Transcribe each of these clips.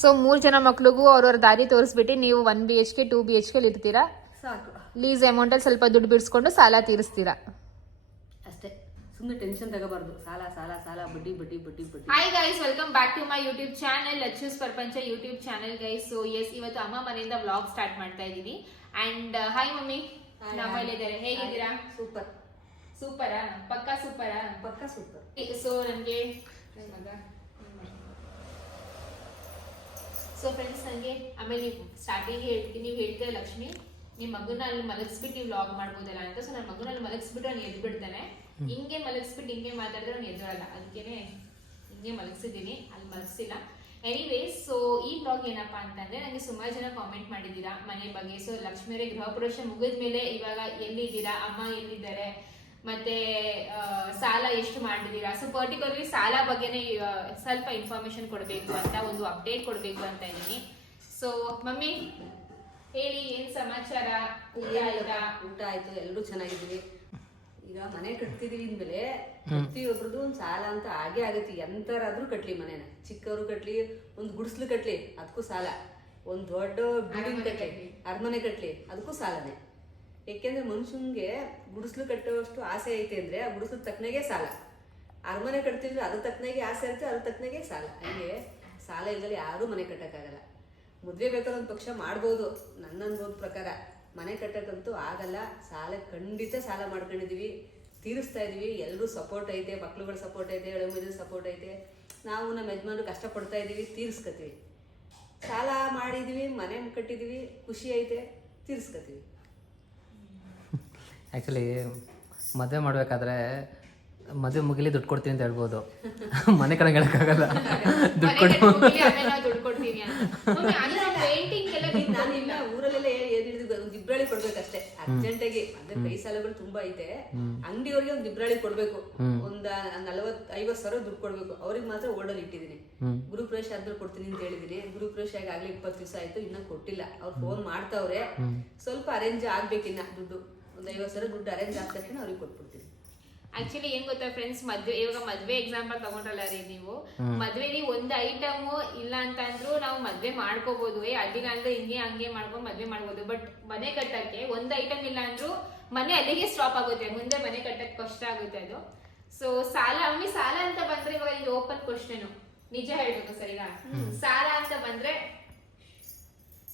So ಮೂರು ಜನ ಮಕ್ಳಿಗೂ ಅವ್ರವ್ರ ದಾರಿ ತೋರಿಸ್ಬಿಟ್ಟು ನೀವು one B H K two B H K ಇರ್ತೀರಾ? ಸಾಕು. ಲೀಸ್ ಅಮೌಂಟಲ್ಲಿ ಸ್ವಲ್ಪ ದುಡ್ಡು ಬಿಡಿಸ್ಕೊಂಡು ಸಾಲ ತೀರಿಸ್ತೀರಾ? ಅಷ್ಟೇ. ಸುಮ್ಮನೆ ಟೆನ್ಷನ್ ತಗೋಬಾರ್ದು. ಸಾಲ ಸಾಲ ಸಾಲ ಬಡ್ಡಿ ಬಡ್ಡಿ ಬಡ್ಡಿ ಬಡ್ಡಿ. Hi guys welcome back to my YouTube channel Lacchus ಪ್ರಪಂಚ YouTube channel guys so yes ಇವತ್ತು ಅಮ್ಮ ಮನೆಯಿಂದ ವ್ಲಾಗ್ ಸ್ಟಾರ್ಟ್ ಮಾಡ್ತಾ ಇದ್ದೀನಿ. And hi mummy. Hi, ನಮ್ಮ hi. ಇದ್ದಾರೆ ಹೇಗಿದ್ದೀರಾ? ಸೂಪರ್ ಸೂಪರಾ ಪಕ್ಕಾ ಸೂಪರಾ ಪಕ್ಕ ಸೂಪರ್ ಸೊ ನನಗೆ ಮಗ. ಸೊ ಫ್ರೆಂಡ್ಸ್ ನನಗೆ ಆಮೇಲೆ ನೀವು ಸ್ಟಾರ್ಟಿಂಗ್ ಹೇಳ್ತೀನಿ ನೀವು ಹೇಳ್ತೀರ ಲಕ್ಷ್ಮಿ ನಿಮ್ಮ ಮಗುನ ಅಲ್ಲಿ ಮಲಗಿಸ್ಬಿಟ್ಟು ನೀವು ವ್ಲಾಗ್ ಮಾಡ್ಬೋದಲ್ಲ ಅಂತ. ಸೊ ನನ್ನ ಮಗುನ ಅಲ್ಲಿ ಮಲಗಿಸ್ಬಿಟ್ಟು ಅವ್ನು ಎದ್ದು ಬಿಡ್ತಾನೆ ಹಿಂಗೆ ಮಲಗಿಸ್ಬಿಟ್ಟು ಹಿಂಗೆ ಮಾತಾಡಿದ್ರೆ ಅವ್ನು ಎದ್ದೋಳಲ್ಲ. ಅದಕ್ಕೇನೆ ಹಿಂಗೆ ಮಲಗಿಸಿದ್ದೀನಿ. ಅಲ್ಲಿ ಮಲಗಿಸಿಲ್ಲ. ಎನಿವೇಸ್ ಸೊ ಈ ಬ್ಲಾಗ್ ಏನಪ್ಪಾ ಅಂತಂದ್ರೆ ನನಗೆ ಸುಮಾರು ಜನ ಕಾಮೆಂಟ್ ಮಾಡಿದ್ದೀರಾ ಮನೆ ಬಗ್ಗೆ. ಸೊ ಲಕ್ಷ್ಮಿಯವರೇ ಗೃಹ ಪ್ರವೇಶ ಮುಗಿದ ಮೇಲೆ ಇವಾಗ ಎಲ್ಲಿದ್ದೀರಾ? ಅಮ್ಮ ಎಲ್ಲಿದ್ದಾರೆ? ಮತ್ತೆ ಆ, ಸಾಲ ಎಷ್ಟು ಮಾಡಿದ್ದೀರಾ ಸೊ ಪರ್ಟಿಕ್ಯುಲರ್ಲಿ ಸಾಲ ಬಗ್ಗೆನೇ ಸ್ವಲ್ಪ ಇನ್ಫಾರ್ಮೇಶನ್ ಕೊಡಬೇಕು ಅಂತ ಒಂದು ಅಪ್ಡೇಟ್ ಕೊಡಬೇಕು ಅಂತ ಇದ್ದೀನಿ. ಸೊ ಮಮ್ಮಿ ಹೇಳಿ ಏನ್ ಸಮಾಚಾರ? ಊಟ ಆಯ್ತಾ? ಊಟ ಆಯ್ತು ಎಲ್ಲರೂ ಚೆನ್ನಾಗಿದ್ದೀವಿ. ಈಗ ಮನೆ ಕಟ್ತಿದೀವಿ ಅಂದ್ಮೇಲೆ ಪ್ರತಿಯೊಬ್ರದ್ದು ಒಂದು ಸಾಲ ಅಂತ ಆಗೇ ಆಗುತ್ತೆ. ಎಂತರಾದ್ರೂ ಕಟ್ಲಿ ಮನೇನ. ಚಿಕ್ಕವರು ಕಟ್ಲಿ ಒಂದು ಗುಡಿಸ್ಲು ಕಟ್ಲಿ ಅದಕ್ಕೂ ಸಾಲ. ಒಂದ್ ದೊಡ್ಡ ಬಿಲ್ಡಿಂಗ್ ಕಟ್ಲಿ. ಅರಮನೆ ಕಟ್ಲಿ ಅದಕ್ಕೂ ಸಾಲನೇ. ಯಾಕೆಂದ್ರೆ ಮನುಷ್ಯನ್ಗೆ ಗುಡಿಸ್ಲು ಕಟ್ಟುವಷ್ಟು ಆಸೆ ಐತೆ ಅಂದ್ರೆ ಆ ಗುಡಿಸ್ಲು ತಕ್ಕನಾಗೆ ಸಾಲ. ಅರಮನೆ ಕಟ್ತಿದ್ರು ಅದ್ರ ತಕ್ಕನಾಗೆ ಆಸೆ ಇರುತ್ತೆ ಅದ್ರ ತಕ್ಕನಾಗೆ ಸಾಲ. ಹಂಗೆ ಸಾಲ ಇಲ್ದಲ್ಲಿ ಯಾರೂ ಮನೆ ಕಟ್ಟಕ್ಕಾಗಲ್ಲ. ಮದ್ವೆ ಬೇಕಾದ್ರೆ ಒಂದು ಪಕ್ಷ ಮಾಡ್ಬೋದು. ನನ್ನ ಅನ್ಬೋದ್ ಪ್ರಕಾರ ಮನೆ ಕಟ್ಟಕ್ಕಂತೂ ಆಗಲ್ಲ. ಸಾಲ ಖಂಡಿತ ಸಾಲ ಮಾಡ್ಕೊಂಡಿದೀವಿ. ತೀರಿಸ್ತಾ ಇದೀವಿ. ಎಲ್ಲರೂ ಸಪೋರ್ಟ್ ಐತೆ, ಮಕ್ಳುಗಳ ಸಪೋರ್ಟ್ ಐತೆ ಎಳಮೈದ್ರ ಸಪೋರ್ಟ್ ಐತೆ. ನಾವು ನಮ್ಮ ಯಜಮಾನ್ರು ಕಷ್ಟಪಡ್ತಾ ಇದೀವಿ, ತೀರಿಸ್ಕೊತೀವಿ. ಸಾಲ ಮಾಡಿದೀವಿ, ಮನೆ ಕಟ್ಟಿದೀವಿ, ಖುಷಿ ಐತೆ, ತೀರಿಸ್ಕತೀವಿ. ಆ್ಯಕ್ಚುಲಿ ಮದುವೆ ಮಾಡಬೇಕಾದ್ರೆ ಮದುವೆ ಮುಗಿಲಿ ದುಡ್ಡು ಕೊಡ್ತೀನಿ ಅಂತ ಹೇಳ್ಬೋದು. ಮನೆ ಕಡೆ ಹೇಳೋಕ್ಕಾಗಲ್ಲ ದುಡ್ಡು ಒಂದು ದಿಬ್ರಾಳಿ ಕೊಡ್ಬೇಕಷ್ಟೇ. ಅರ್ಜೆಂಟಾಗಿ ಅಂದ್ರೆ ಕೈ ಸಾಲಗಳು ತುಂಬಾ ಐತೆ. ಅಂಗಡಿಯವ್ರಿಗೆ ಒಂದು ದಿಬ್ರಾಳಿ ಕೊಡ್ಬೇಕು. ಒಂದ್ ನಲವತ್ ಐವತ್ ಸಾವಿರ ದುಡ್ಡು ಕೊಡ್ಬೇಕು. ಅವ್ರಿಗೆ ಮಾತ್ರ ಓರ್ಡರ್ ಇಟ್ಟಿದ್ದೀನಿ. ಗುರು ಪ್ರವೇಶ ಆದ್ಮೇಲೆ ಕೊಡ್ತೀನಿ ಅಂತ ಹೇಳಿದೀನಿ ಗುರು ಪ್ರವೇಶ ಆಗ್ಲಿ ಇಪ್ಪತ್ತು ದಿವಸ ಆಯ್ತು ಇನ್ನ ಕೊಟ್ಟಿಲ್ಲ. ಅವ್ರು ಫೋನ್ ಮಾಡ್ತಾವ್ರೆ. ಸ್ವಲ್ಪ ಅರೇಂಜ್ ಆಗ್ಬೇಕಿನ್ನ ದುಡ್ಡು. ಒಂದ್ ಐವತ್ತು ಸಾವಿರ ದುಡ್ಡು ಅರೇಂಜ್ ಆದ ತಕ್ಷಣ ಅವ್ರಿಗೆ ಕೊಟ್ಬಿಡ್ತೀನಿ. ಆಕ್ಚುಲಿ ಏನ್ ಗೊತ್ತಾ ಫ್ರೆಂಡ್ಸ್ ಮದ್ವೆ ಇವಾಗ ಮದ್ವೆ ಎಕ್ಸಾಂಪಲ್ ತಗೊಂಡ್ರಲ್ಲ ರೀ ನೀವು? ಮದ್ವೆಲಿ ಒಂದ್ ಐಟಮ್ ಇಲ್ಲ ಅಂತ ಅಂದ್ರೂ ನಾವು ಮದ್ವೆ ಮಾಡ್ಕೋಬಹುದು ಏ ಅಂದ್ರೆ ಹಿಂಗೆ ಹಂಗೆ ಮಾಡ್ಕೊಂಡು ಮದ್ವೆ ಮಾಡ್ಬೋದು. ಬಟ್ ಮನೆ ಕಟ್ಟಕ್ಕೆ ಒಂದ್ ಐಟಮ್ ಇಲ್ಲ ಅಂದ್ರೂ ಮನೆ ಅಲ್ಲಿಗೆ ಸ್ಟಾಪ್ ಆಗುತ್ತೆ. ಮುಂದೆ ಮನೆ ಕಟ್ಟಕ್ ಕಷ್ಟ ಆಗುತ್ತೆ ಅದು. ಸೊ ಸಾಲ ಅಮ್ಮಿ ಸಾಲ ಅಂತ ಬಂದ್ರೆ ಇವಾಗ ಇಲ್ಲಿ ಓಪನ್ ಕ್ವಶನ್ ನಿಜ ಹೇಳ್ಬೇಕು ಸರಿಗ ಸಾಲ ಅಂತ ಬಂದ್ರೆ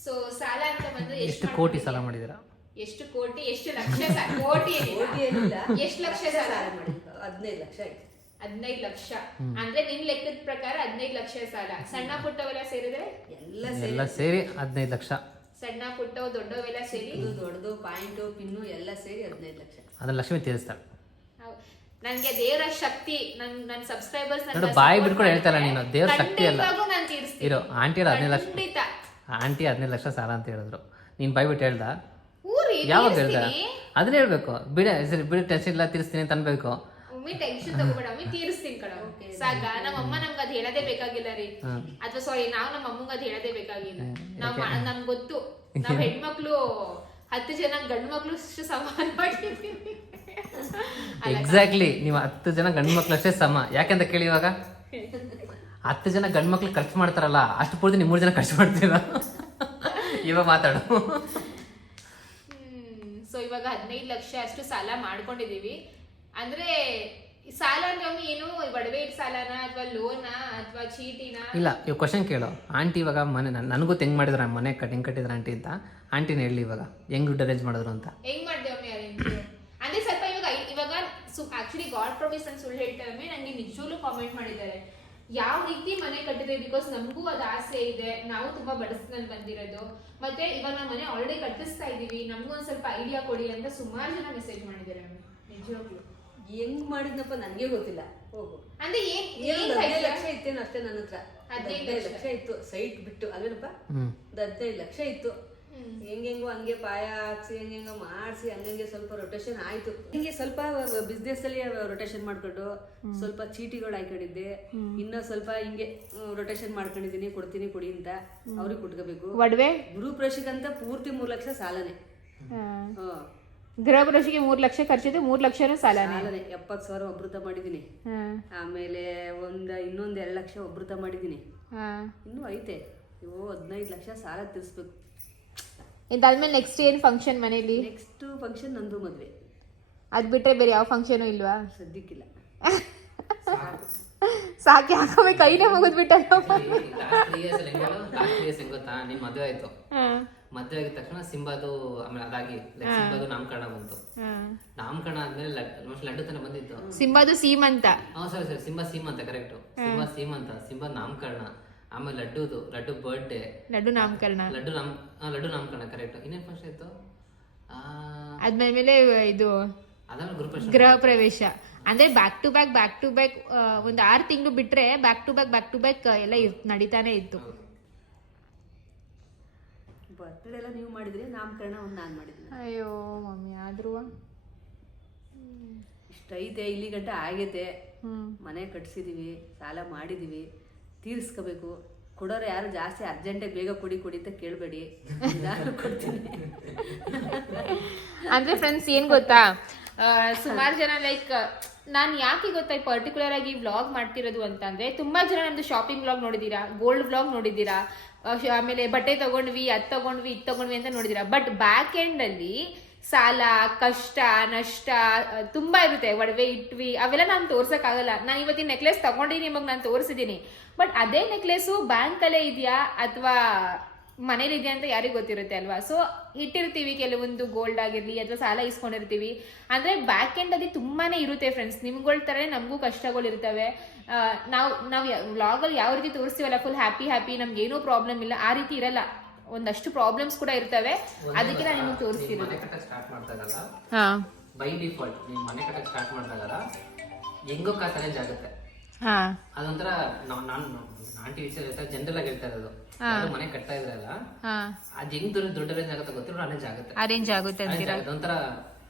ಸೊ ಸಾಲ ಅಂತ ಬಂದ್ರೆ ಎಷ್ಟು ಕೋಟಿ ಸಾಲ ಮಾಡಿದ್ದೀರಾ? ಎಷ್ಟು ಕೋಟಿ ಎಷ್ಟು ಲಕ್ಷ ಸಾಲ ಕೋಟಿ ಏನಿಲ್ಲ. ಕೋಟಿ ಏನಿಲ್ಲ. ಎಷ್ಟು ಲಕ್ಷ ಸಾಲ ಮಾಡಿ. ಹದಿನೈದು ಲಕ್ಷ ಆಯ್ತು. ಹದಿನೈದು ಲಕ್ಷ. ಅಂದ್ರೆ ನಿನ್ ಲೆಕ್ಕದ ಪ್ರಕಾರ ಹದಿನೈದು ಲಕ್ಷ ಸಾಲ. ಸಣ್ಣ ಪುಟ್ಟವೆಲ್ಲ ಸೇರಿದ್ರೆ? ಎಲ್ಲ ಎಲ್ಲ ಸೇರಿ ಹದಿನೈದು ಲಕ್ಷ. ಸಣ್ಣ ಪುಟ್ಟವು ದೊಡ್ಡವೆಲ್ಲ ಸೇರಿ? ಇದು ದೊಡ್ಡದು ಪಾಯಿಂಟು ಪಿನ್ನು ಎಲ್ಲ ಸೇರಿ ಹದಿನೈದು ಲಕ್ಷ. ಅದನ್ನ ಲಕ್ಷ್ಮಿ ತೀರಿಸ್ತಾಳೆ ಹೌದು. ನನ್ಗೆ ದೇವರ ಶಕ್ತಿ ನನ್ ನನ್ ಸಬ್ಸ್ಕ್ರೈಬರ್ಸ್ ನೋಡು, ಬಾಯಿ ಬಿಟ್ಕೊಂಡು ಹೇಳ್ತಾರ ನೀನು, ದೇವ್ರ ಶಕ್ತಿ ಅಲ್ಲ. ನಾನು ತೀರಿಸ್ತೀನಿ. ಇರೋ ಆಂಟಿ ಹದಿನೈದು ಲಕ್ಷ. ಖಂಡಿತ. ಆಂಟಿ ಹದಿನೈದು ಲಕ್ಷ ಸಾಲ ಅಂತ ಹೇಳಿದ್ರು. ನೀನು ಬಾಯ್ಬಿಟ್ಟು ಹೇಳ್ದ? ಯಾವಾಗ ಹೇಳ್ದ? ಅದನ್ನ ಹೇಳ್ಬೇಕು. ಬಿಡ ಸರಿ ಬಿಡ ಟೆನ್ಷನ್ ಇಲ್ಲ ತೀರಿಸ್ತೀನಿ ಅಂತ ಅನ್ಬೇಕು. ಒಮ್ಮೆ ಟೆನ್ಷನ್ ತಗೋಬೇಡ ಒಮ್ಮೆ ತೀರಿಸ್ತೀನಿ ಕಣ. ಸಾಕ ನಮ್ಮ ಅಮ್ಮ ನಮ್ಗೆ ಅದ್ ಹೇಳೋದೇ ಬೇಕಾಗಿಲ್ಲ ರೀ. ಅಥವಾ ಸಾರಿ ನಾವು ನಮ್ಮ ಅಮ್ಮಂಗ ಅದ್ ಹೇಳದೇ ಬೇಕಾಗಿಲ್ಲ. ನಾವ್ ನಮ್ಗ್ ಗೊತ್ತು. ನಾವ್ ಹೆಣ್ಮಕ್ಳು ಹತ್ತು ಜನ ಗಂಡು ಮಕ್ಳು ಸಮಾನ ಮಾಡಿರ್ತೀವಿ ಎಕ್ಸಾಕ್ಟ್ಲಿ ನೀವು ಹತ್ತು ಜನ ಗಂಡು ಮಕ್ಳು ಅಷ್ಟೇ ಸಮ. ಯಾಕೆಂತ ಕೇಳಿ ಇವಾಗ? ಹತ್ತು ಜನ ಗಂಡು ಮಕ್ಳು ಖರ್ಚು ಮಾಡ್ತಾರಲ್ಲ ಅಷ್ಟು ಪೂರ್ತಿ ನೀವು ಮೂರು ಜನ ಖರ್ಚು ಮಾಡ್ತೀರ? ಇವಾಗ ಮಾತಾಡು. ಲಕ್ಷ ಅಷ್ಟು ಸಾಲ ಮಾಡ್ಕೊಂಡಿದೀವಿ ಅಂದ್ರೆ ಈ ಸಾಲ ಅಂದ್ರೆ ಒಮ್ಮೆ ಏನು ಒಡವೆ ಇಟ್ ಸಾಲನ ಅಥವಾ ಲೋನಾ ಅಥವಾ ಚೀಟಿನ? ಇಲ್ಲ ಇವಾಗ ಕ್ವಶನ್ ಕೇಳೋ. ಆಂಟಿ ಇವಾಗ ಮನೆ ನನ್- ನನಗೂ ಹೆಂಗ್ ಮಾಡಿದ್ರ ಮನೆ ಕಟ್ಟಿಂಗ್ ಹೆಂಗ್ ಕಟ್ಟಿದ್ರ ಆಂಟಿ ಅಂತ. ಆಂಟಿನ ಹೇಳಿ ಇವಾಗ ಹೆಂಗ್ ದುಡ್ಡು ಅರೇಂಜ್ ಮಾಡಿದ್ರು ಅಂತ. ಹೆಂಗ್ ಮಾಡ್ದೆ ಒಮ್ಮೆ ಅರೇಂಜ್ ಅಂದ್ರೆ ಸ್ವಲ್ಪ ಇವಾಗ ಇವಾಗ ಆಕ್ಚುಲಿ ಗಾಡ್ ಪ್ರಾಮಿಸ್ ಅಂತ ಸುಳ್ಳು ಹೇಳ್ತಾ ಒಮ್ಮೆ ನಂಗೆ ನಿಜವಾಗ್ಲೂ ಕಾಮೆಂಟ್ ಮಾಡಿದ್ದಾರೆ. ಯಾವ ರೀತಿ ಮನೆ ಕಟ್ಟಿದೆ ಬಿಕಾಸ್ ನಮಗೂ ಅದು ಆಸೆ ಇದೆ. ನಾವು ತುಂಬಾ ಬಡಸ್ನಲ್ಲಿ ಬಂದಿರೋದು. ಮತ್ತೆ ಇವಾಗ ನಾವು ಮನೆ ಆಲ್ರೆಡಿ ಕಟ್ಟಿಸ್ತಾ ಇದೀವಿ ನಮಗೂ ಒಂದ್ ಸ್ವಲ್ಪ ಐಡಿಯಾ ಕೊಡಿ ಅಂತ ಸುಮಾರು ಜನ ಮೆಸೇಜ್ ಮಾಡಿದ್ದಾರೆ ನಿಜವಾಗ್ಲು. ಹೆಂಗ್ ಮಾಡಿದ್ನಪ್ಪ ನನ್ಗೆ ಗೊತ್ತಿಲ್ಲ. ಹೋಗು. ಅಂದ್ರೆ ಏನ್ ಹದಿನೈದು? ಲಕ್ಷ ಇತ್ತೇನು ಅಷ್ಟೇ ನನ್ನ ಹತ್ರ. ಹದಿನೈದು ಲಕ್ಷ. ಇತ್ತು. ಸೈಟ್ ಬಿಟ್ಟು ಅಲ್ವೇನಪ್ಪ? ಹದಿನೈದು ಲಕ್ಷ ಇತ್ತು. ಹೆಂಗೆಂಗೋ ಹಂಗೆ ಪಾಯ ಹಾಕ್ಸಿ ಹೆಂಗೆಂಗೋ ಮಾಡಿಸಿ ಹಂಗಂಗೆ ಸ್ವಲ್ಪ ರೊಟೇಷನ್ ಆಯ್ತು. ಹಿಂಗೆ ಸ್ವಲ್ಪ ಬಿಸ್ನೆಸ್ ಅಲ್ಲಿ ರೊಟೇಷನ್ ಮಾಡ್ಕೊಂಡು ಸ್ವಲ್ಪ ಚೀಟಿಗಳು ಹಾಕೊಂಡಿದ್ದೆ. ಇನ್ನ ಸ್ವಲ್ಪ ಹಿಂಗೆ ರೊಟೇಷನ್ ಮಾಡ್ಕೊಂಡಿದೀನಿ ಕೊಡ್ತೀನಿ ಕೊಡಿ ಅಂತ ಅವ್ರಿಗೆ ಕೊಟ್ಕೋಬೇಕು. ಒಡವೆ ಗುರು ಪ್ರವೇಶಕ್ಕಂತ ಪೂರ್ತಿ ಮೂರ್ ಲಕ್ಷ ಸಾಲನೆ. ಗೃಹ ಪ್ರವೇಶಕ್ಕೆ ಮೂರ್ ಲಕ್ಷ ಖರ್ಚಿದೆ ಮೂರ್ ಲಕ್ಷನೂ ಸಾಲ ಸಾಲನೆ ಎಪ್ಪತ್ತು ಸಾವಿರ ಒಬ್ರತ ಮಾಡಿದೀನಿ ಆಮೇಲೆ ಒಂದ್ ಇನ್ನೊಂದ್ ಎರಡ್ ಲಕ್ಷ ಒಬ್ರತ ಮಾಡಿದೀನಿ ಇನ್ನೂ ಐತೆ. ಇವು ಹದಿನೈದು ಲಕ್ಷ ಸಾಲ ತೀರಿಸ್ಬೇಕು. ಇದಾದ್ಮೇಲೆ ನೆಕ್ಸ್ಟ್ ಏನ್ ಫಂಕ್ಷನ್ ಮನೇಲಿ? ನೆಕ್ಸ್ಟ್ ಫಂಕ್ಷನ್ ನಂದು ಮದುವೆ. ಅದ್ ಬಿಟ್ರೆ ಬೇರೆ ಯಾವ ಫಂಕ್ಷನು ಇಲ್ವಾ? ಸದ್ಯಕ್ಕಿಲ್ಲ. ಸಾಕಿ ಹಾಕೋಬೇಕು ಕೈನೇ ಮುಗಿದ್ಬಿಟ್ಟ ಗೊತ್ತಾ? ನಿಮ್ ಮದುವೆ ಆಯ್ತು. ಮದುವೆ ಆಗಿದ ತಕ್ಷಣ ಸಿಂಬಾದು ಆಮೇಲೆ ಅದಾಗಿ like ಸಿಂಬಾದು ನಾಮಕರಣ ಬಂತು. ನಾಮಕರಣ ಆದ್ಮೇಲೆ ಲಡ್- ಲಡ್ಡು ತನ ಬಂದಿತ್ತು. ಸಿಂಬಾದು ಸೀಮಂತ. ಹಾ ಸರಿ ಸರಿ ಸಿಂಬಾ ಸೀಮ್ ಅಂತ ಕರೆಕ್ಟ್ ಸಿಂಬಾ ಸೀಮ್ ಅಂತ ಸಿಂಬಾ ನಾಮಕರಣ. ಆಮೇಲೆ ಲಡ್ಡುದು ಲಡ್ಡು ಬರ್ಡೇ ಲಡ್ಡು ನಾಮಕರಣ. ಲಡ್ಡು ನಾಮ ಆ, ಲಡ್ಡು ನಾಮಕರಣ ಕರೆಕ್ಟ್ ಇನ್ನೇನ್ ಫಸ್ಟ್ ಇತ್ತು? ಆ, ಅದಾದ್ಮೇಲೆ ಇದು ಅದಾದ್ಮೇಲೆ ಗ್ರೂಪ್ ಗೃಹ ಪ್ರವೇಶ. ಅಂದ್ರೆ back to back back to back ಒಂದ್ ಆರ್ ತಿಂಗಳು ಬಿಟ್ರೆ back to back back to back ಎಲ್ಲ ಇರ್- ನಡೀತಾನೆ ಇತ್ತು. ಬರ್ತ್ಡೇ ಎಲ್ಲ ನೀವು ಮಾಡಿದ್ರಿ ನಾಮಕರಣ ಒಂದು ನಾನು ಮಾಡಿದ್ದೀನಿ ಅಯ್ಯೋ ಮಮ್ಮಿ ಆದ್ರೂ. ಇಷ್ಟೈತೆ ಇಲ್ಲಿ ಗಂಟ ಆಗೈತೆ. ಹ್ಮ್. ಮನೆ ಕಟ್ಸಿದೀವಿ ಸಾಲ ಮಾಡಿದೀವಿ. ತೀರಿಸ್ಕೋಬೇಕು. ಕೊಡೋರು ಯಾರು ಜಾಸ್ತಿ ಅರ್ಜೆಂಟಾಗಿ ಬೇಗ ಕೊಡಿ ಕೊಡಿ ಅಂತ ಕೇಳಬೇಡಿ. ಅಂದ್ರೆ ಫ್ರೆಂಡ್ಸ್ ಏನು ಗೊತ್ತಾ? ಸುಮಾರು ಜನ ಲೈಕ್ ನಾನು ಯಾಕೆ ಗೊತ್ತಾ ಪರ್ಟಿಕ್ಯುಲರ್ ಆಗಿ ವ್ಲಾಗ್ ಮಾಡ್ತಿರೋದು ಅಂತಂದ್ರೆ, ತುಂಬಾ ಜನ ನಮ್ದು ಶಾಪಿಂಗ್ ವ್ಲಾಗ್ ನೋಡಿದೀರಾ ಗೋಲ್ಡ್ ವ್ಲಾಗ್ ನೋಡಿದೀರಾ ಆಮೇಲೆ ಬಟ್ಟೆ ತಗೊಂಡ್ವಿ, ಅದ್ ತಗೊಂಡ್ವಿ, ಇದು ತಗೊಂಡ್ವಿ ಅಂತ ನೋಡಿದೀರಾ. ಬಟ್ ಬ್ಯಾಕ್ ಎಂಡ್ ಅಲ್ಲಿ ಸಾಲ, ಕಷ್ಟ, ನಷ್ಟ ತುಂಬಾ ಇರುತ್ತೆ. ಒಡವೆ ಇಟ್ವಿ, ಅವೆಲ್ಲ ನಾನು ಆಗಲ್ಲ ನಾನು ಇವತ್ತಿನ ನೆಕ್ಲೆಸ್ ತಗೊಂಡಿನಿ ನಿಮಗೆ ನಾನು ತೋರಿಸಿದೀನಿ. ಬಟ್ ಅದೇ ನೆಕ್ಲೆಸ್ಸು ಬ್ಯಾಂಕಲ್ಲೇ ಇದೆಯಾ? ಅಥವಾ ಮನೇಲಿ ಇದೆಯಾ ಅಂತ ಯಾರಿಗೂ ಗೊತ್ತಿರುತ್ತೆ ಅಲ್ವಾ? ಸೊ ಇಟ್ಟಿರ್ತೀವಿ ಕೆಲವೊಂದು ಗೋಲ್ಡ್ ಆಗಿರಲಿ, ಅಥವಾ ಸಾಲ ಇಸ್ಕೊಂಡಿರ್ತೀವಿ. ಅಂದ್ರೆ ಬ್ಯಾಕ್ ಎಂಡ್ ಅಲ್ಲಿ ತುಂಬಾನೇ ಇರುತ್ತೆ ಫ್ರೆಂಡ್ಸ್ ನಿಮ್ಗಳ ತರನೇ ನಮಗೂ ಕಷ್ಟಗಳು ಇರ್ತವೆ. ನಾವು ನಾವು ವ್ಲಾಗಲ್ಲಿ ಯಾವ ರೀತಿ ತೋರಿಸ್ತೀವಲ್ಲ ಫುಲ್ ಹ್ಯಾಪಿ ಹ್ಯಾಪಿ ನಮ್ಗೆ ಏನೂ ಪ್ರಾಬ್ಲಮ್ ಇಲ್ಲ. ಆ ರೀತಿ ಇರಲ್ಲ. ಒಂದಷ್ಟು ಪ್ರಾಬ್ಲಮ್ಸ್ ಕೂಡ ಇರ್ತವೆ. ಅದಕ್ಕೆ ನಾನು ನಿಮಗೆ ತೋರಿಸ್ತಿರೋದು. ಮನೆ ಕಟ್ಟಕ್ ಸ್ಟಾರ್ಟ್ ಮಾಡ್ದಾಗಲ್ಲ ಹಾ. ಬೈ ಡಿಫಾಲ್ಟ್ ನೀವು ಮನೆ ಕಟ್ಟಕ್ಕೆ ಸ್ಟಾರ್ಟ್ ಮಾಡಿದಾಗಲ್ಲ ಹೆಂಗೋ ಕಾಸು ಅರೇಂಜ್ ಆಗುತ್ತೆ ಹಾ. ಅದೊಂಥರ ನಾವ್ ನಾನು ಆಂಟಿ ವಿಷಯ ಜನರಲ್ ಆಗಿ ಹೇಳ್ತಾ ಇರೋದು. ಯಾರು ಮನೆ ಕಟ್ತಾ ಇದ್ರಲ್ಲ ಹಾ. ಅದ್ ಹೆಂಗ್ ದೊಡ್ಡ ದೊಡ್ಡ ಅರೇಂಜ್ ಆಗುತ್ತೆ ಗೊತ್ತಿರೋ ಅರೇಂಜ್ ಆಗುತ್ತೆ ಅರೇಂಜ್ ಆಗುತ್ತೆ ಅಂತೀರಾ? ಆಗುತ್ತೆ. ಅದೊಂಥರ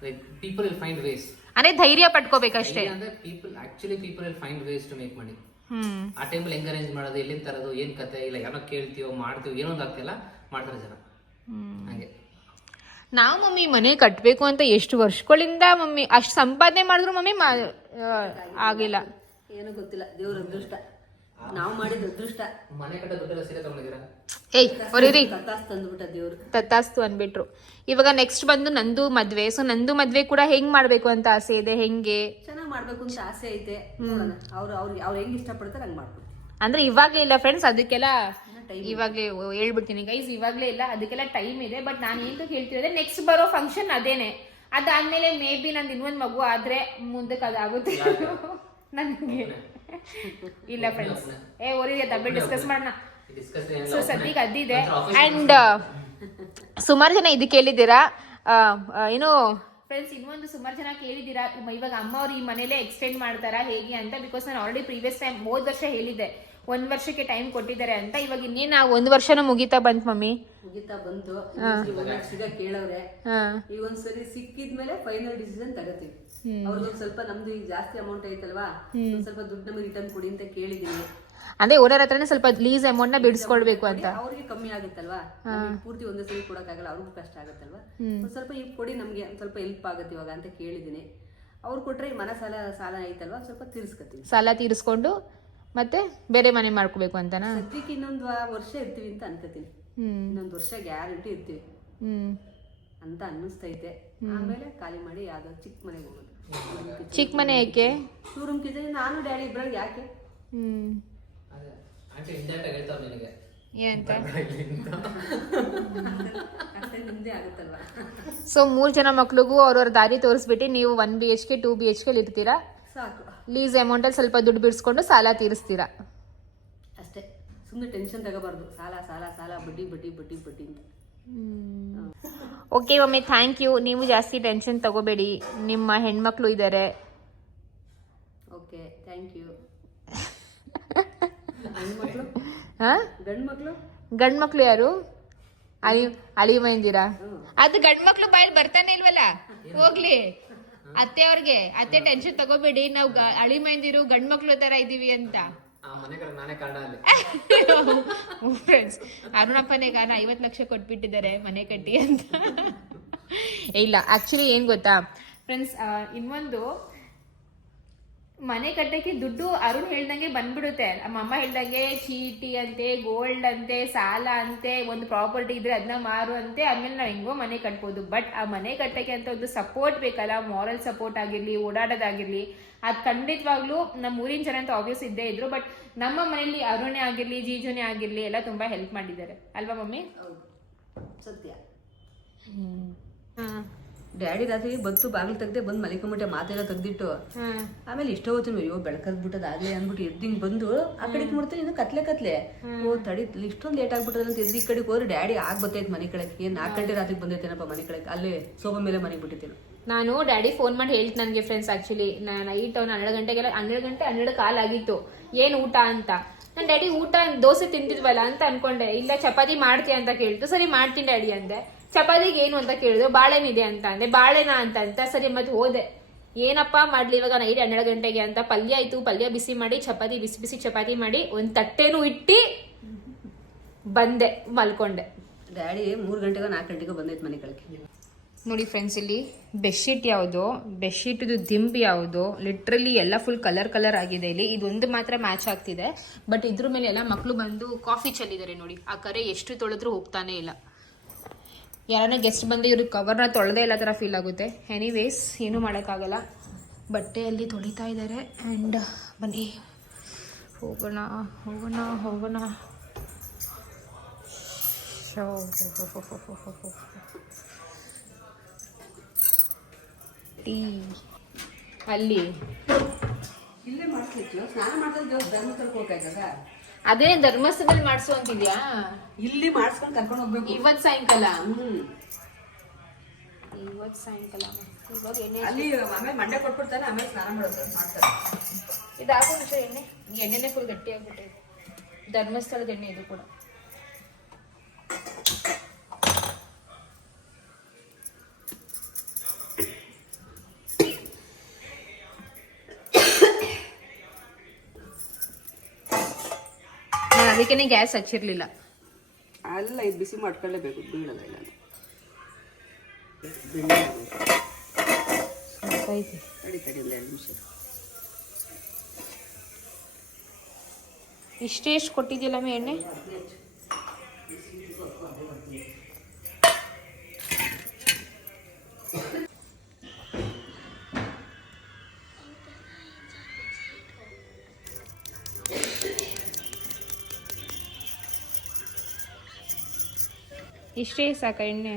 like people will find ways ಅಂದ್ರೆ ಧೈರ್ಯ ಪಡ್ಕೋಬೇಕಷ್ಟೇ ಅಂದ್ರೆ people actually people will find ways to make money ಆ ಟೈಮಲ್ಲಿ ಹೆಂಗ್ ಅರೇಂಜ್ ಮಾಡೋದು ಎಲ್ಲಿಂದ ತರೋದು ಏನ್ ಕತೆ ಇಲ್ಲ ಏನೋ ಕೇಳ್ತೀವೋ ಮಾಡ್ತೀವೋ ಏನೋ ಒಂದು ಆಗ್ತಿಲ್ಲ ಮಾಡ್ತಾರೆ ಜನ. ಹಂಗೆ. ನಾವು ಮಮ್ಮಿ ಮನೆ ಕಟ್ಟಬೇಕು ಅಂತ ಎಷ್ಟು ವರ್ಷಗಳಿಂದ ಮಮ್ಮಿ ಅಷ್ಟು ಸಂಪಾದನೆ ಮಾಡಿದ್ರು ಮಮ್ಮಿ ಮಾ- ಆಗಿಲ್ಲ. ಏನೂ ಗೊತ್ತಿಲ್ಲ ದೇವ್ರ ಅದೃಷ್ಟ. ನಾವು ಮಾಡಿದ ಅದೃಷ್ಟ. ಮನೆ ಕಟ್ಟೋ ದುಡ್ಡೆಲ್ಲ ಸೀರೆ ತಗೊಂಡಿದ್ದೀರಾ? ಏಯ್ ಹೊರೀರಿ. ಕತ್ತಾಸ್ ತಂದ್ಬಿಟ್ಟ ದೇವ್ರು. ತತ್ತಾಸ್ತು ಅಂದ್ಬಿಟ್ರು. ಇವಾಗ ನೆಕ್ಸ್ಟ್ ಬಂದು ನಂದು ಮದ್ವೆ. ಸೊ ನಂದು ಮದ್ವೆ ಕೂಡ ಹೆಂಗ್ ಮಾಡ್ಬೇಕು ಅಂತ ಆಸೆ ಇದೆ? ಹೆಂಗೆ? ಚೆನ್ನಾಗಿ ಮಾಡ್ಬೇಕು ಅಂತ ಆಸೆ ಐತೆ. ನೋಡೋಣ. ಅವ್ರು ಅವ್ರು ಅವ್ರು ಹೆಂಗ್ ಇಷ್ಟಪಡ್ತಾರೆ ಹಂಗ್ ಮಾಡ್ಬೇಕು ಅಂದ್ರೆ ಇವಾಗ್ಲೇ ಇಲ್ಲ ಫ್ರೆಂಡ್ಸ್ ಅದಕ್ಕೆಲ್ಲ ಇವಾಗ್ಲೇ ಹೇಳ್ಬಿಡ್ತೀನಿ. ಗೈಸ್ ಇವಾಗ್ಲೇ ಇಲ್ಲ ಅದಕ್ಕೆಲ್ಲ ಟೈಮ್ ಇದೆ. ಬಟ್ ನಾನು ಏನು ಹೇಳ್ತಿರೋದೆ ನೆಕ್ಸ್ಟ್ ಬರೋ ಫಂಕ್ಷನ್ ಅದೇನೆ. ಅದಾದ್ಮೇಲೆ ಮೇ ಬಿ ನಂದು ಇನ್ನೊಂದು ಮಗು ಆದ್ರೆ ಮುಂದಕ್ಕೆ ಅದಾಗುತ್ತೆ. ನನಗೆ. ಇಲ್ಲ ಫ್ರೆಂಡ್ಸ್ ಏ ಓರಿದೆ ತಬ್ಬಿ ಡಿಸ್ಕಸ್ ಮಾಡೋಣ. ಡಿಸ್ಕಸ್ ಸೊ ಸದ್ಯಕ್ಕೆ ಅದಿದೆ ಅಂಡ್ ಸುಮಾರು ಜನ ಇದು ಕೇಳಿದ್ದೀರಾ? ಏನು? ಫ್ರೆಂಡ್ಸ್ ಇನ್ನೊಂದು ಸುಮಾರು ಜನ ಕೇಳಿದ್ದೀರಾ? ಇವಾಗ ಅಮ್ಮ ಅವ್ರು ಈ ಮನೇಲೆ ಎಕ್ಸ್ಟೆಂಡ್ ಮಾಡ್ತಾರಾ ಹೇಗೆ ಅಂತ? ಬಿಕಾಸ್ ನಾನು ಆಲ್ರೆಡಿ ಪ್ರೀವಿಯಸ್ ಟೈಮ್ ಮೂರ್ ವರ್ಷ ಹೇಳಿದ್ದೆ. ಒಂದ್ ವರ್ಷಕ್ಕೆ ಟೈಮ್ ಕೊಟ್ಟಿದ್ದಾರೆ ಅಂತ. ಇವಾಗ ಇನ್ನೇನು ಒಂದ್ ವರ್ಷನೂ ಮುಗಿತಾ ಬಂತ ಮಮ್ಮಿ. ಮುಗಿತಾ ಬಂತು. ಸಿಗ ಕೇಳವ್ರೆ. ಈ ಈಗ ಒಂದ್ಸರಿ ಸಿಕ್ಕಿದ್ಮೇಲೆ ಫೈನಲ್ ಡಿಸಿಷನ್ ತಗೋತೀವಿ. ಅವ್ರಿಗೊಂದ್ ಸ್ವಲ್ಪ ನಮ್ದು ಈಗ ಜಾಸ್ತಿ ಅಮೌಂಟ್ ಐತಲ್ವಾ? ಒಂದ್ ಸ್ವಲ್ಪ ದುಡ್ಡು ನಮಗೆ ರಿಟರ್ನ್ ಕೊಡಿ ಅಂತ ಕೇಳಿದೀನಿ. ಅಂದ್ರೆ ಓನರ್ ಹತ್ರನೇ ಸ್ವಲ್ಪ ಲೀಸ್ ಅಮೌಂಟ್ನ ಬಿಡಿಸ್ಕೊಳ್ಬೇಕು ಅಂತ. ಅವ್ರಿಗೆ ಕಮ್ಮಿ ಆಗುತ್ತಲ್ವಾ? ನಮ್ಗೆ ಪೂರ್ತಿ ಒಂದೇ ಸರಿ ಕೊಡಕ್ಕಾಗಲ್ಲ ಅವ್ರಿಗೂ ಕಷ್ಟ ಆಗುತ್ತಲ್ವಾ? ಒಂದ್ ಸ್ವಲ್ಪ ಈಗ ಕೊಡಿ ನಮ್ಗೆ ಒಂದ್ ಸ್ವಲ್ಪ ಹೆಲ್ಪ್ ಆಗುತ್ತೆ ಇವಾಗ ಅಂತ ಕೇಳಿದೀನಿ. ಅವ್ರು ಕೊಟ್ರೆ ಈ ಮನೆ ಸಾಲ ಸಾಲ ಐತಲ್ವಾ ಸ್ವಲ್ಪ ತೀರ್ಸ್ಕತ್ತೀವಿ ಸಾಲ ತೀರಿಸ್ಕೊಂಡು ಮತ್ತೆ ಬೇರೆ ಮನೆ ಮಾಡ್ಕೋಬೇಕು ಅಂತನಾ? ಸದ್ಯಕ್ಕೆ ಇನ್ನೊಂದು ವರ್ಷ ಇರ್ತೀವಿ ಅಂತ ಅನ್ಕೋತೀನಿ ಇನ್ನೊಂದು ವರ್ಷ ಗ್ಯಾರಂಟಿ ಇರ್ತೀವಿ. ಹ್ಮ್. ಅಂತ ಅನ್ನಿಸ್ತೈತೆ. ಆಮೇಲೆ ಖಾಲಿ ಮಾಡಿ ಯಾವ್ದೋ ಚಿಕ್ಕ ಮನೆಗೆ ಹೋಗೋದು. ಚಿಕ್ಕ ಮನೆ ಯಾಕೆ? ಶೋರೂಮ್ ರೂಮ್ ಕಿಚನ್ ನಾನು ಡ್ಯಾಡಿ ಇಬ್ಬರಲ್ಲಿ ಯಾಕೆ? ಹ್ಮ್. ಏನಂತ ಸೊ ಮೂರ್ ಜನ ಮಕ್ಳಿಗೂ ಅವ್ರವ್ರ ದಾರಿ ತೋರಿಸ್ಬಿಟ್ಟು ನೀವು one B H K two B H K ಇರ್ತೀರಾ? ಸಾಕು. ಲೀಸ್ ಅಮೌಂಟ್ ಅಲ್ಲಿ ಸ್ವಲ್ಪ ದುಡ್ಡು ಬಿಡಿಸ್ಕೊಂಡು ಸಾಲ ತೀರಿಸ್ತೀರಾ? ಅಷ್ಟೇ. ಸುಮ್ಮನೆ ಟೆನ್ಷನ್ ತಗೋಬಾರ್ದು. ಸಾಲ ಸಾಲ ಸಾಲ ಬಡ್ಡಿ ಬಡ್ಡಿ ಬಡ್ಡಿ ಬಡ್ಡಿ ಅಂತ. ಓಕೆ ಒಮ್ಮೆ ಥ್ಯಾಂಕ್ ಯು ನೀವು ಜಾಸ್ತಿ ಟೆನ್ಷನ್ ತಗೋಬೇಡಿ. ನಿಮ್ಮ ಹೆಣ್ಮಕ್ಳು ಇದ್ದಾರೆ ಓಕೆ ಥ್ಯಾಂಕ್ ಯು ಗಂಡು ಮಕ್ಳು ಯಾರು? ಅಳಿ ಅಲಿ ಮಂದಿರಾ ಅದು ಗಂಡ್ ಮಕ್ಳು ಬಾಯಲ್ಲಿ ಬರ್ತಾನೆ ಇಲ್ವಲ್ಲ? ಹೋಗ್ಲಿ. ಅತ್ತೆ ಅವ್ರಿಗೆ ಅತ್ತೆ ಟೆನ್ಷನ್ ತಗೋಬೇಡಿ. ನಾವು ಅಳಿ ಮೈಂದಿರು ಗಂಡ್ ಮಕ್ಳು ತರ ಇದೀವಿ ಅಂತ. ಫ್ರೆಂಡ್ಸ್ ಅರುಣಪ್ಪನೇ ನಾನು ಐವತ್ತು ಲಕ್ಷ ಕೊಟ್ಬಿಟ್ಟಿದ್ದಾರೆ ಮನೆ ಕಟ್ಟಿ ಅಂತ. ಇಲ್ಲ ಆಕ್ಚುಲಿ ಏನ್ ಗೊತ್ತಾ? ಫ್ರೆಂಡ್ಸ್ ಇನ್ನೊಂದು ಮನೆ ಕಟ್ಟಕ್ಕೆ ದುಡ್ಡು ಅರುಣ್ ಹೇಳ್ದಂಗೆ ಬಂದ್ಬಿಡುತ್ತೆ. ನಮ್ಮ ಅಮ್ಮ ಹೇಳ್ದಂಗೆ ಚೀಟಿ ಅಂತೆ ಗೋಲ್ಡ್ ಅಂತೆ ಸಾಲ ಅಂತೆ ಒಂದು ಪ್ರಾಪರ್ಟಿ ಇದ್ರೆ ಅದನ್ನ ಮಾರು ಅಂತೆ ಆಮೇಲೆ ನಾವು ಹೆಂಗೋ ಮನೆ ಕಟ್ಬೋದು. ಬಟ್ ಆ ಮನೆ ಕಟ್ಟಕ್ಕೆ ಅಂತ ಒಂದು ಸಪೋರ್ಟ್ ಬೇಕಲ್ಲ ಮಾರಲ್ ಸಪೋರ್ಟ್ ಆಗಿರ್ಲಿ ಓಡಾಡೋದಾಗಿರ್ಲಿ ಅದು ಖಂಡಿತವಾಗ್ಲೂ ನಮ್ಮ ಊರಿನ ಜನ ಅಂತ ಆಬ್ವಿಯಸ್ ಇದ್ದೇ ಇದ್ರು ಬಟ್ ನಮ್ಮ ಮನೆಯಲ್ಲಿ ಅರುಣೇ ಆಗಿರ್ಲಿ ಜೀಜುನೆ ಆಗಿರ್ಲಿ ಎಲ್ಲ ತುಂಬಾ ಹೆಲ್ಪ್ ಮಾಡಿದ್ದಾರೆ. ಅಲ್ವಾ ಮಮ್ಮಿ? ಸತ್ಯ. ಹ್ಮ್. ಡ್ಯಾಡಿ ರಾತ್ರಿ ಬತ್ತು ಬಾಗಿಲು ತೆಗ್ದೆ ಬಂದು ಮಲಿಕೊಂಬಿಟ್ಟೆ ಮಾತೆಲ್ಲ ತೆಗ್ದಿಟ್ಟು. ಆಮೇಲೆ ಇಷ್ಟ ಹೋಗ್ತೀನಿ ಅಯ್ಯೋ ಬೆಳಕದ್ ಬಿಟ್ಟದಾಗ್ಲಿ ಅಂದ್ಬಿಟ್ಟು ಎದ್ದಿಂಗ್ ಬಂದು ಆ ಕಡೆ ಮುಡ್ತೀನಿ ಇನ್ನು ಕತ್ಲೆ ಕತ್ಲೆ. ಓ ತಡಿ ಇಷ್ಟೊಂದು ಲೇಟ್ ಆಗ್ಬಿಟ್ಟದ ಅಂತ ಎದ್ದಿ ಕಡೆಗೆ ಹೋದ್ರೆ ಡ್ಯಾಡಿ ಆಗ ಬತ್ತೈತೆ ಮನೆ ಕಳಕ್ಕೆ ಏನ್ ನಾಲ್ಕು ಗಂಟೆ ರಾತ್ರಿ ಬಂದೈತೇನಪ್ಪ ಮನೆ ಕಳಕ್ಕೆ ಅಲ್ಲೇ ಸೋಫಾ ಮೇಲೆ ಮನೆಗೆ ಬಿಟ್ಟಿದ್ದೇನೆ. ನಾನು ಡ್ಯಾಡಿ ಫೋನ್ ಮಾಡಿ ಹೇಳ್ತು ನನಗೆ ಫ್ರೆಂಡ್ಸ್ ಆಕ್ಚುಲಿ ನೈಟ್ ಅವ್ನು ಹನ್ನೆರಡು ಗಂಟೆಗೆಲ್ಲ ಹನ್ನೆರಡು ಗಂಟೆ ಹನ್ನೆರಡು ಕಾಲ್ ಆಗಿತ್ತು. ಏನ್ ಊಟ ಅಂತ? ನಾನು ಡ್ಯಾಡಿ ಊಟ ದೋಸೆ ತಿಂದಿದ್ವಲ್ಲ ಅಂತ ಅನ್ಕೊಂಡೆ. ಇಲ್ಲ ಚಪಾತಿ ಮಾಡ್ತೀಯ ಅಂತ ಕೇಳ್ತು. ಸರಿ ಮಾಡ್ತೀನಿ ಡ್ಯಾಡಿ ಅಂದೆ. ಚಪಾತಿಗೆ ಏನು ಅಂತ ಕೇಳಿದ್ರು ಬಾಳೆನಿದೆ ಅಂತ ಅಂದೆ. ಬಾಳೆನಾ ಅಂತ ಅಂತ ಸರಿ ಮತ್ತೆ ಹೋದೆ. ಏನಪ್ಪ ಮಾಡ್ಲಿ ಇವಾಗ ನೈಟ್ ಹನ್ನೆರಡು ಗಂಟೆಗೆ ಅಂತ ಪಲ್ಯ ಆಯ್ತು. ಪಲ್ಯ ಬಿಸಿ ಮಾಡಿ ಚಪಾತಿ ಬಿಸಿ ಬಿಸಿ ಚಪಾತಿ ಮಾಡಿ ಒಂದು ತಟ್ಟೆನೂ ಇಟ್ಟಿ ಬಂದೆ ಮಲ್ಕೊಂಡೆ. ಡ್ಯಾಡಿ ಮೂರು ಗಂಟೆಗೋ ನಾಲ್ಕು ಗಂಟೆಗೋ ಬಂದೈತೆ ಮನೆ ಕಳಕ್ಕೆ. ನೋಡಿ ಫ್ರೆಂಡ್ಸ್ ಇಲ್ಲಿ ಬೆಡ್ಶೀಟ್ ಯಾವುದು? ಬೆಡ್ಶೀಟ್ದು ದಿಂಬು ಯಾವುದು? ಲಿಟ್ರಲಿ ಎಲ್ಲ ಫುಲ್ ಕಲರ್ ಕಲರ್ ಆಗಿದೆ ಇಲ್ಲಿ. ಇದೊಂದು ಮಾತ್ರ ಮ್ಯಾಚ್ ಆಗ್ತಿದೆ. ಬಟ್ ಇದ್ರ ಮೇಲೆ ಎಲ್ಲ ಮಕ್ಕಳು ಬಂದು ಕಾಫಿ ಚೆಲ್ಲಿದ್ದಾರೆ ನೋಡಿ. ಆ ಕರೆ ಎಷ್ಟು ತೊಳೆದ್ರೂ ಹೋಗ್ತಾನೆ ಇಲ್ಲ. ಯಾರನ್ನ ಗೆಸ್ಟ್ ಬಂದು ಇವ್ರಿಗೆ ಕವರ್ನ ತೊಳೆದೇ ಇಲ್ಲ ಥರ ಫೀಲ್ ಆಗುತ್ತೆ. ಎನಿವೇಸ್ ಏನೂ ಮಾಡೋಕ್ಕಾಗಲ್ಲ. ಬಟ್ಟೆಯಲ್ಲಿ ತೊಳಿತಾ ಇದ್ದಾರೆ ಆ್ಯಂಡ್ ಬನ್ನಿ. ಹೋಗೋಣ ಹೋಗೋಣ ಹೋಗೋಣ. ಟೀ. ಅಲ್ಲಿ. ಇಲ್ಲೇ ಮಾಡ್ತಿತ್ತು ಸ್ನಾನ ಮಾಡ್ತಾ ಧರ್ಮಸ್ಥಳಕ್ಕೆ ಹೋಗ್ಬೇಕಾಯ್ತದ ಅದೇ ಧರ್ಮಸ್ಥಳದಲ್ಲಿ ಮಾಡಿಸು ಅಂತಿದ್ಯಾ? ಇಲ್ಲಿ ಮಾಡಿಸ್ಕೊಂಡು ಕರ್ಕೊಂಡು ಹೋಗ್ಬೇಕು. ಇವತ್ ಸಾಯಂಕಾಲ? ಹ್ಮ್. ಇವತ್ ಸಾಯಂಕಾಲ ಇವಾಗ ಎಣ್ಣೆ ಅಲ್ಲಿ ಆಮೇಲೆ ಮಂಡೆ ಕೊಟ್ಬಿಡ್ತಾನೆ ಆಮೇಲೆ ಸ್ನಾನ ಮಾಡೋದು ಮಾಡ್ತಾರೆ. ಇದು ಹಾಕು ನಿಮಿಷ ಎಣ್ಣೆ. ಈ ಎಣ್ಣೆನೆ ಫುಲ್ ಗಟ್ಟಿ ಆಗ್ಬಿಟ್ಟಿದೆ ಧರ್ಮಸ್ಥಳದ ಎಣ್ಣೆ ಇದು ಕೂಡ. ಅದಕ್ಕೇನೆ ಗ್ಯಾಸ್ ಹಚ್ಚಿರ್ಲಿಲ್ಲ. ಅಲ್ಲ ಇದು ಬಿಸಿ ಮಾಡ್ಕೊಳ್ಳೇಬೇಕು ಬೀಳಲ್ಲ ಇಲ್ಲ ತಡಿ ತಡಿ ಒಂದು ಎರಡು ನಿಮಿಷ. ಇಷ್ಟೇ ಎಷ್ಟು ಕೊಟ್ಟಿದ್ಯಲ್ಲ ಮೇ ಎಣ್ಣೆ? ಇಷ್ಟೇ ಸಾಕ ಎಣ್ಣೆ?